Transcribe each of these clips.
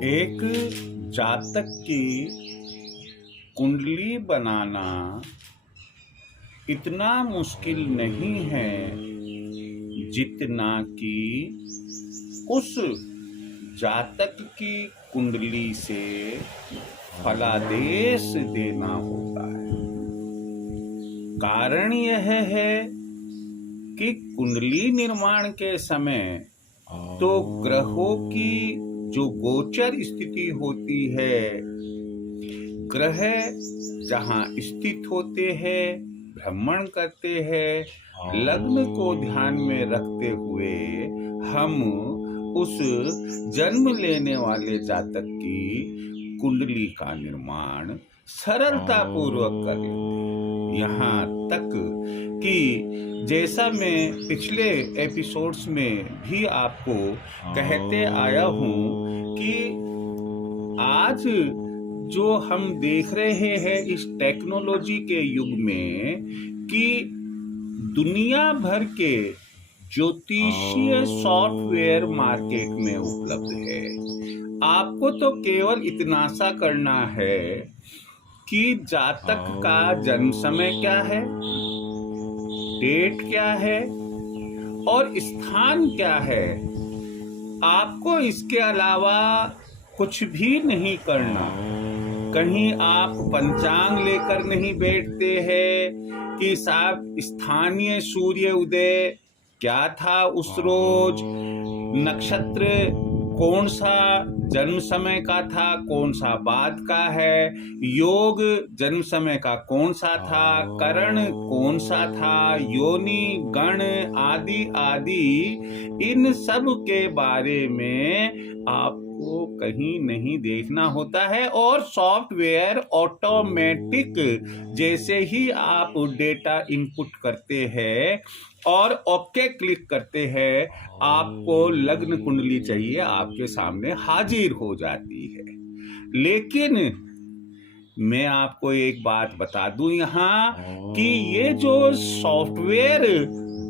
एक जातक की कुंडली बनाना इतना मुश्किल नहीं है जितना कि उस जातक की कुंडली से फलादेश देना होता है। कारण यह है कि कुंडली निर्माण के समय तो ग्रहों की जो गोचर स्थिति होती है, ग्रह जहाँ स्थित होते हैं, भ्रमण करते हैं, लग्न को ध्यान में रखते हुए हम उस जन्म लेने वाले जातक की कुंडली का निर्माण सरलता पूर्वक कर लेते हैं। यहाँ तक कि जैसा मैं पिछले एपिसोड्स में भी आपको कहते आया हूँ कि आज जो हम देख रहे हैं इस टेक्नोलॉजी के युग में कि दुनिया भर के ज्योतिषीय सॉफ्टवेयर मार्केट में उपलब्ध है। आपको तो केवल इतना सा करना है कि जातक का जन्म समय क्या है, डेट क्या है और स्थान क्या है। आपको इसके अलावा कुछ भी नहीं करना। कहीं आप पंचांग लेकर नहीं बैठते हैं कि साहब स्थानीय सूर्य उदय क्या था उस रोज, नक्षत्र कौन सा जन्म समय का था, कौन सा बाद का है, योग जन्म समय का कौन सा था, करण कौन सा था, योनि गण आदि आदि, इन सब के बारे में आपको कहीं नहीं देखना होता है। और सॉफ्टवेयर ऑटोमेटिक जैसे ही आप डेटा इनपुट करते हैं और ओके क्लिक करते हैं, आपको लग्न कुंडली चाहिए आपके सामने हाजिर हो जाती है। लेकिन मैं आपको एक बात बता दूं यहाँ कि ये जो सॉफ्टवेयर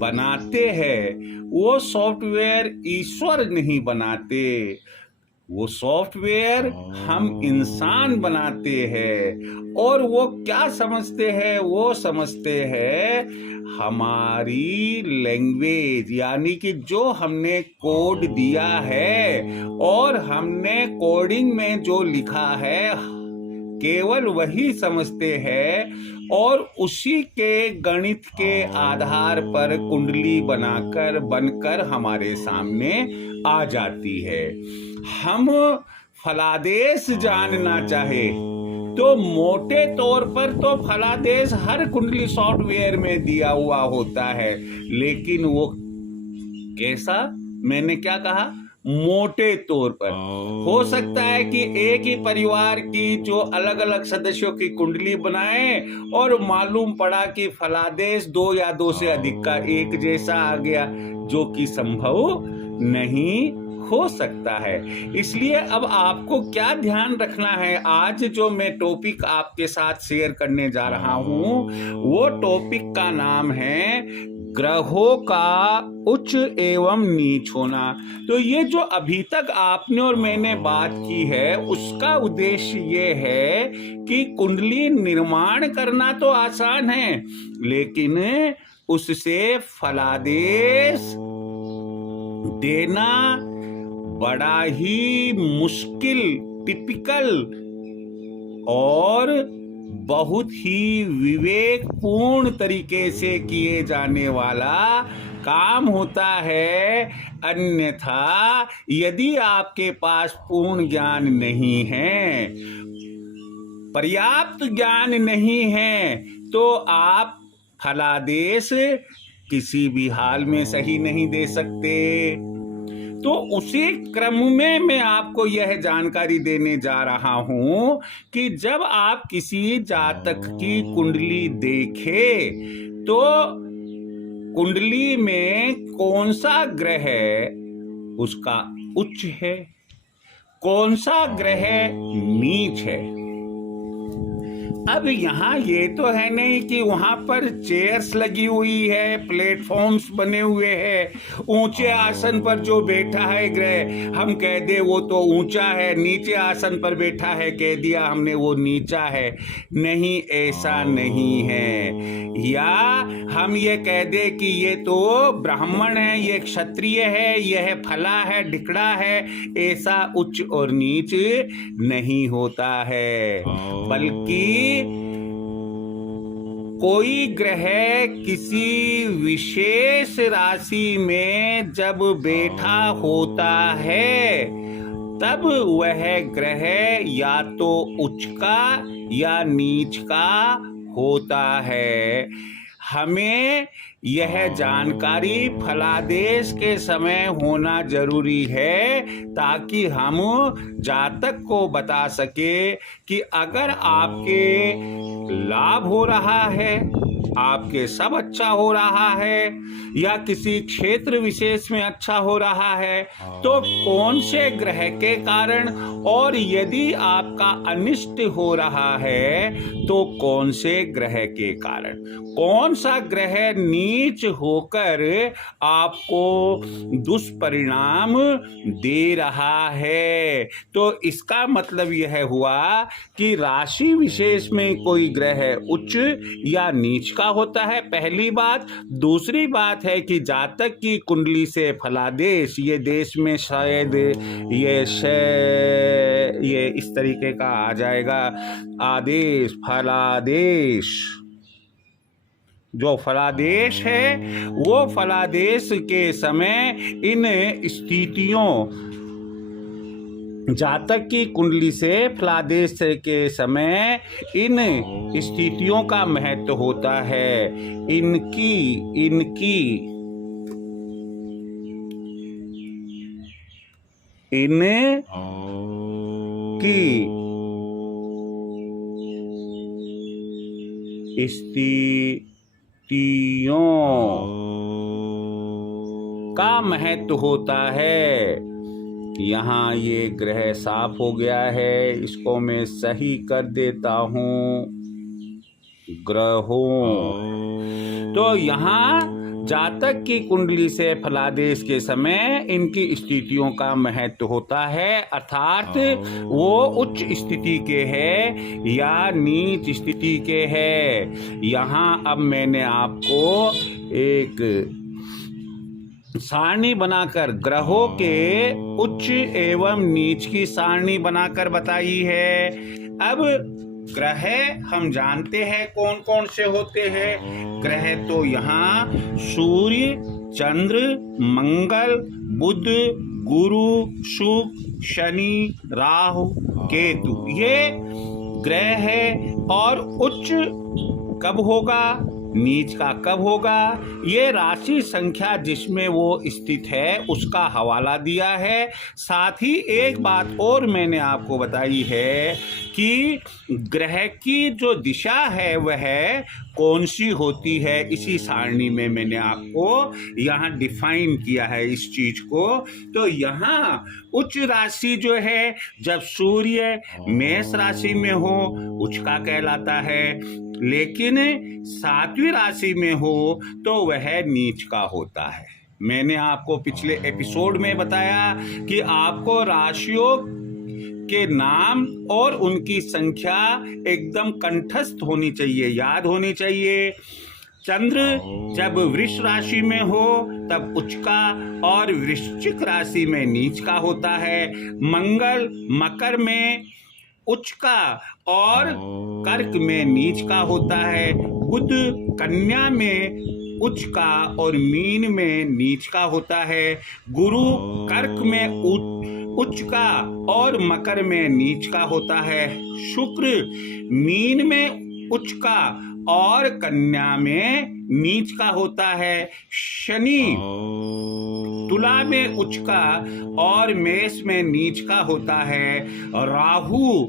बनाते हैं वो सॉफ्टवेयर ईश्वर नहीं बनाते, वो सॉफ्टवेयर हम इंसान बनाते हैं। और वो क्या समझते हैं, वो समझते हैं हमारी लैंग्वेज, यानी कि जो हमने कोड दिया है और हमने कोडिंग में जो लिखा है केवल वही समझते हैं और उसी के गणित के आधार पर कुंडली बनकर हमारे सामने आ जाती है। हम फलादेश जानना चाहे तो मोटे तौर पर तो फलादेश हर कुंडली सॉफ्टवेयर में दिया हुआ होता है, लेकिन वो कैसा, मैंने क्या कहा, मोटे तौर पर। हो सकता है कि एक ही परिवार की जो अलग अलग सदस्यों की कुंडली बनाए और मालूम पड़ा कि फलादेश 2 या 2 से अधिक का एक जैसा आ गया, जो कि संभव नहीं हो सकता है। इसलिए अब आपको क्या ध्यान रखना है, आज जो मैं टॉपिक आपके साथ शेयर करने जा रहा हूं वो टॉपिक का नाम है ग्रहों का उच्च एवं नीच होना। तो ये जो अभी तक आपने और मैंने बात की है उसका उद्देश्य ये है कि कुंडली निर्माण करना तो आसान है, लेकिन उससे फलादेश देना बड़ा ही मुश्किल, टिपिकल और बहुत ही विवेकपूर्ण तरीके से किए जाने वाला काम होता है। अन्यथा यदि आपके पास पूर्ण ज्ञान नहीं है, पर्याप्त ज्ञान नहीं है, तो आप फलादेश किसी भी हाल में सही नहीं दे सकते। तो उसी क्रम में मैं आपको यह जानकारी देने जा रहा हूं कि जब आप किसी जातक की कुंडली देखें तो कुंडली में कौन सा ग्रह उसका उच्च है, कौन सा ग्रह नीच है। अब यहाँ ये तो है नहीं कि वहां पर चेयर्स लगी हुई है, प्लेटफॉर्म्स बने हुए हैं, ऊंचे आसन पर जो बैठा है ग्रह हम कह दे वो तो ऊंचा है, नीचे आसन पर बैठा है कह दिया हमने वो नीचा है। नहीं, ऐसा नहीं है। या हम ये कह दे कि ये तो ब्राह्मण है, ये क्षत्रिय है, यह फला है, ढिकड़ा है, ऐसा उच्च और नीच नहीं होता है। बल्कि कोई ग्रह किसी विशेष राशि में जब बैठा होता है तब वह ग्रह या तो उच्च का या नीच का होता है। हमें यह जानकारी फलादेश के समय होना जरूरी है ताकि हम जातक को बता सके कि अगर आपके लाभ हो रहा है, आपके सब अच्छा हो रहा है या किसी क्षेत्र विशेष में अच्छा हो रहा है तो कौन से ग्रह के कारण, और यदि आपका अनिष्ट हो रहा है तो कौन से ग्रह के कारण, कौन सा ग्रह नीच होकर आपको दुष्परिणाम दे रहा है। तो इसका मतलब यह हुआ कि राशि विशेष में कोई ग्रह उच्च या नीच का होता है, पहली बात। दूसरी बात है कि जातक की कुंडली से फलादेश, ये देश में शायद ये इस तरीके का आ जाएगा आदेश, फलादेश। जो फलादेश है वो फलादेश के समय इन स्थितियों, जातक की कुंडली से फलादेश के समय इन स्थितियों का महत्व होता है। इनकी स्थितियों का महत्व होता है। यहाँ ये ग्रह साफ हो गया है, इसको मैं सही कर देता हूँ। ग्रहों तो यहाँ जातक की कुंडली से फलादेश के समय इनकी स्थितियों का महत्व होता है, अर्थात वो उच्च स्थिति के है या नीच स्थिति के है। यहाँ अब मैंने आपको एक सारणी बनाकर ग्रहों के उच्च एवं नीच की सारणी बनाकर बताई है। अब ग्रह हम जानते हैं कौन कौन से होते हैं। ग्रह तो यहाँ सूर्य, चंद्र, मंगल, बुध, गुरु, शुक्र, शनि, राहु, केतु, ये ग्रह है। और उच्च कब होगा, नीच का कब होगा, ये राशि संख्या जिसमें वो स्थित है उसका हवाला दिया है। साथ ही एक बात और मैंने आपको बताई है कि ग्रह की जो दिशा है वह कौन सी होती है, इसी सारणी में मैंने आपको यहाँ डिफाइन किया है इस चीज को। तो यहाँ उच्च राशि जो है, जब सूर्य मेष राशि में हो उच्च का कहलाता है, लेकिन सातवीं राशि में हो तो वह नीच का होता है। मैंने आपको पिछले एपिसोड में बताया कि आपको राशियों के नाम और उनकी संख्या एकदम कंठस्थ होनी चाहिए, याद होनी चाहिए। चंद्र जब वृष राशि में हो तब उच्च का और वृश्चिक राशि में नीच का होता है। मंगल मकर में उच्च का और कर्क में नीच का होता है। बुध कन्या में उच्च का और मीन में नीच का होता है। गुरु कर्क में उच्च का और मकर में नीच का होता है। शुक्र मीन में उच्च का और कन्या में नीच का होता है। शनि तुला में उच्च का और मेष में नीच का होता है। राहु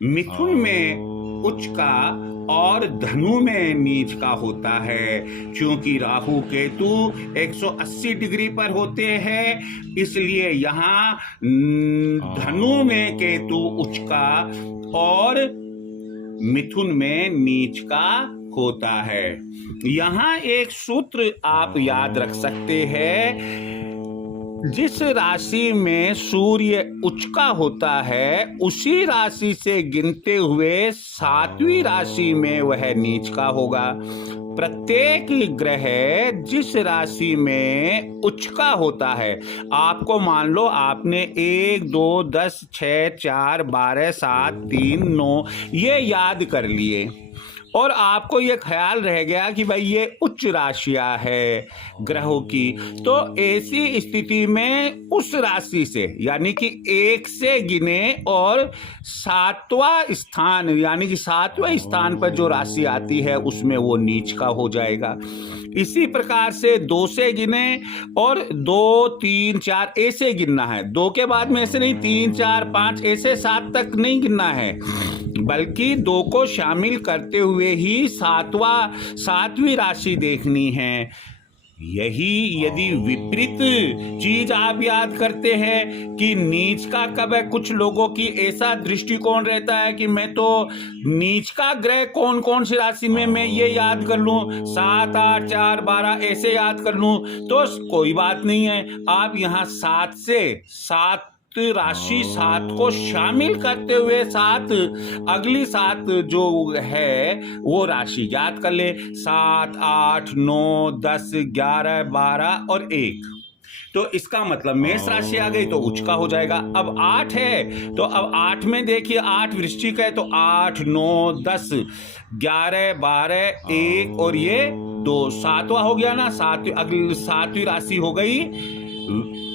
मिथुन में उच्च का और धनु में नीच का होता है। क्योंकि राहु केतु 180 डिग्री पर होते हैं, इसलिए यहाँ धनु में केतु उच्च का और मिथुन में नीच का होता है। यहाँ एक सूत्र आप याद रख सकते हैं, जिस राशि में सूर्य उच्च का होता है उसी राशि से गिनते हुए 7वीं राशि में वह नीच का होगा। प्रत्येक ग्रह जिस राशि में उच्च का होता है, आपको मान लो आपने 1, 2, 10, 6, 4, 12, 7, 3, 9 ये याद कर लिए और आपको ये ख्याल रह गया कि भाई ये उच्च राशियां है ग्रहों की, तो ऐसी स्थिति में उस राशि से यानी कि 1 से गिने और 7वां स्थान यानी कि 7वें स्थान पर जो राशि आती है उसमें वो नीच का हो जाएगा। इसी प्रकार से 2 से गिने और 2, 3, 4 ऐसे गिनना है। 2 के बाद में ऐसे नहीं, 3, 4, 5 ऐसे 7 तक नहीं गिनना है, बल्कि 2 को शामिल करते हुए ही 7वीं राशि देखनी है। यही यदि विपरीत चीज आप याद करते हैं कि नीच का कब है, कुछ लोगों की ऐसा दृष्टिकोण रहता है कि मैं तो नीच का ग्रह कौन कौन सी राशि में मैं ये याद कर लूं, 7, 8, 4, 12 ऐसे याद कर लूं, तो कोई बात नहीं है। आप यहाँ 7 से 7 राशि 7 को शामिल करते हुए 7 अगली 7 जो है वो राशि याद कर ले, 7, 8, 9, 10, 11, 12 और 1। तो इसका मतलब मेष राशि आ गई तो उच्च का हो जाएगा। अब 8 है तो अब 8 में देखिए 8 वृश्चिक है तो 8, 9, 10, 11, 12, 1 और ये 2, 7वां हो गया ना। अगली 7वीं राशि हो गई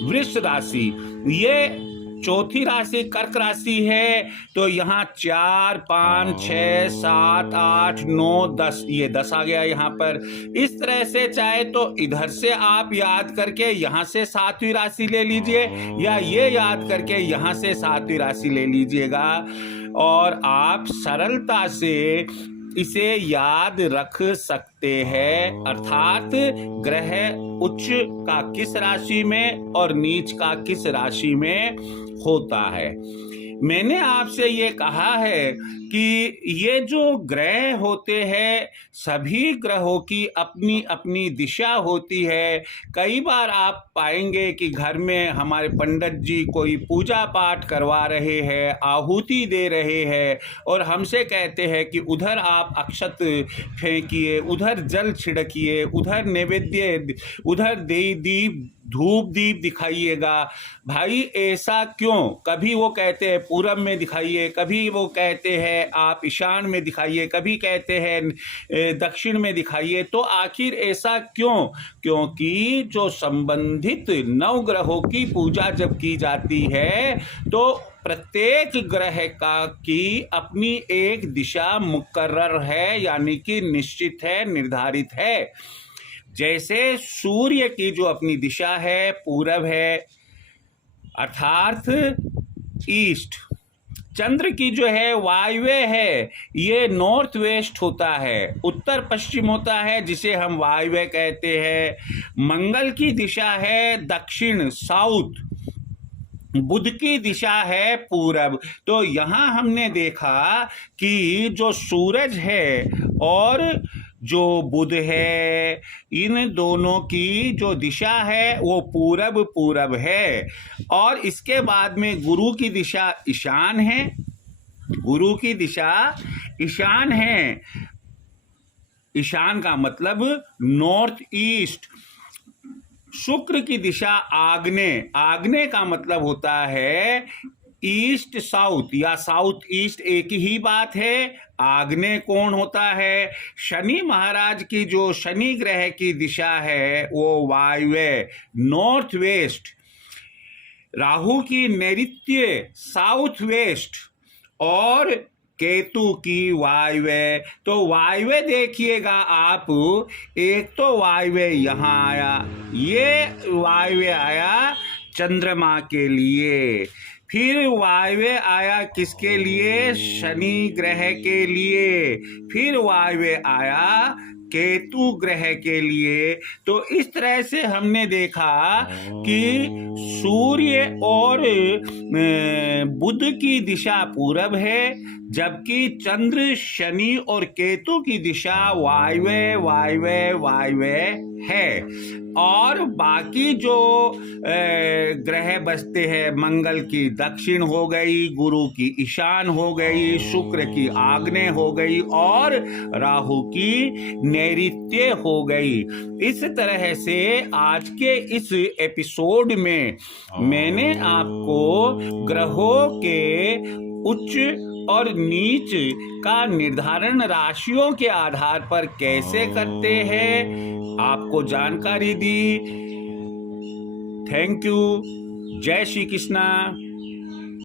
वृष राशि। ये चौथी राशि कर्क राशि है तो यहाँ 4, 5, 6, 7, 8, 9, 10 ये 10 आ गया यहाँ पर। इस तरह से चाहे तो इधर से आप याद करके यहाँ से 7वीं राशि ले लीजिए या ये याद करके यहाँ से 7वीं राशि ले लीजिएगा और आप सरलता से इसे याद रख सकते हैं। अर्थात ग्रह उच्च का किस राशि में और नीच का किस राशि में होता है। मैंने आपसे ये कहा है कि ये जो ग्रह होते हैं सभी ग्रहों की अपनी अपनी दिशा होती है। कई बार आप पाएंगे कि घर में हमारे पंडित जी कोई पूजा पाठ करवा रहे हैं, आहुति दे रहे हैं और हमसे कहते हैं कि उधर आप अक्षत फेंकिए, उधर जल छिड़किए, उधर नैवेद्य, उधर दीप धूप दीप दिखाइएगा। भाई ऐसा क्यों? कभी वो कहते हैं पूरब में दिखाइए, कभी वो कहते हैं आप ईशान में दिखाइए, कभी कहते हैं दक्षिण में दिखाइए। तो आखिर ऐसा क्यों? क्योंकि जो संबंधित 9 ग्रहों की पूजा जब की जाती है तो प्रत्येक ग्रह की अपनी एक दिशा मुकर्रर है, यानी कि निश्चित है, निर्धारित है। जैसे सूर्य की जो अपनी दिशा है पूरब है अर्थात ईस्ट, चंद्र की जो है वायव्य है ये नॉर्थ वेस्ट होता है, उत्तर पश्चिम होता है जिसे हम वायव्य कहते हैं। मंगल की दिशा है दक्षिण साउथ, बुध की दिशा है पूरब। तो यहाँ हमने देखा कि जो सूरज है और जो बुध है इन दोनों की जो दिशा है वो पूरब है और इसके बाद में गुरु की दिशा ईशान है, गुरु की दिशा ईशान है। ईशान का मतलब नॉर्थ ईस्ट। शुक्र की दिशा आग्नेय, आग्नेय का मतलब होता है ईस्ट साउथ या साउथ ईस्ट, एक ही बात है। आग्नेय कौन होता है? शनि महाराज की जो शनि ग्रह की दिशा है वो वायव्य नॉर्थ वेस्ट, राहु की नैऋत्य साउथ वेस्ट और केतु की वायव्य। तो वायव्य देखिएगा आप, एक तो वायव्य यहाँ आया, ये वायव्य आया चंद्रमा के लिए, फिर वायव्य आया किसके लिए? शनि ग्रह के लिए, फिर वायव्य आया केतु ग्रह के लिए। तो इस तरह से हमने देखा कि सूर्य और बुध की दिशा पूरब है, जबकि चंद्र, शनि और केतु की दिशा वायव्य वायव्य वायव्य है। और बाकी जो ग्रह बसते हैं, मंगल की दक्षिण हो गई, गुरु की ईशान हो गई, शुक्र की आग्नेय हो गई और राहु की नैऋत्य हो गई। इस तरह से आज के इस एपिसोड में मैंने आपको ग्रहों के उच्च और नीच का निर्धारण राशियों के आधार पर कैसे करते हैं आपको जानकारी दी। Thank you. जय श्री कृष्णा।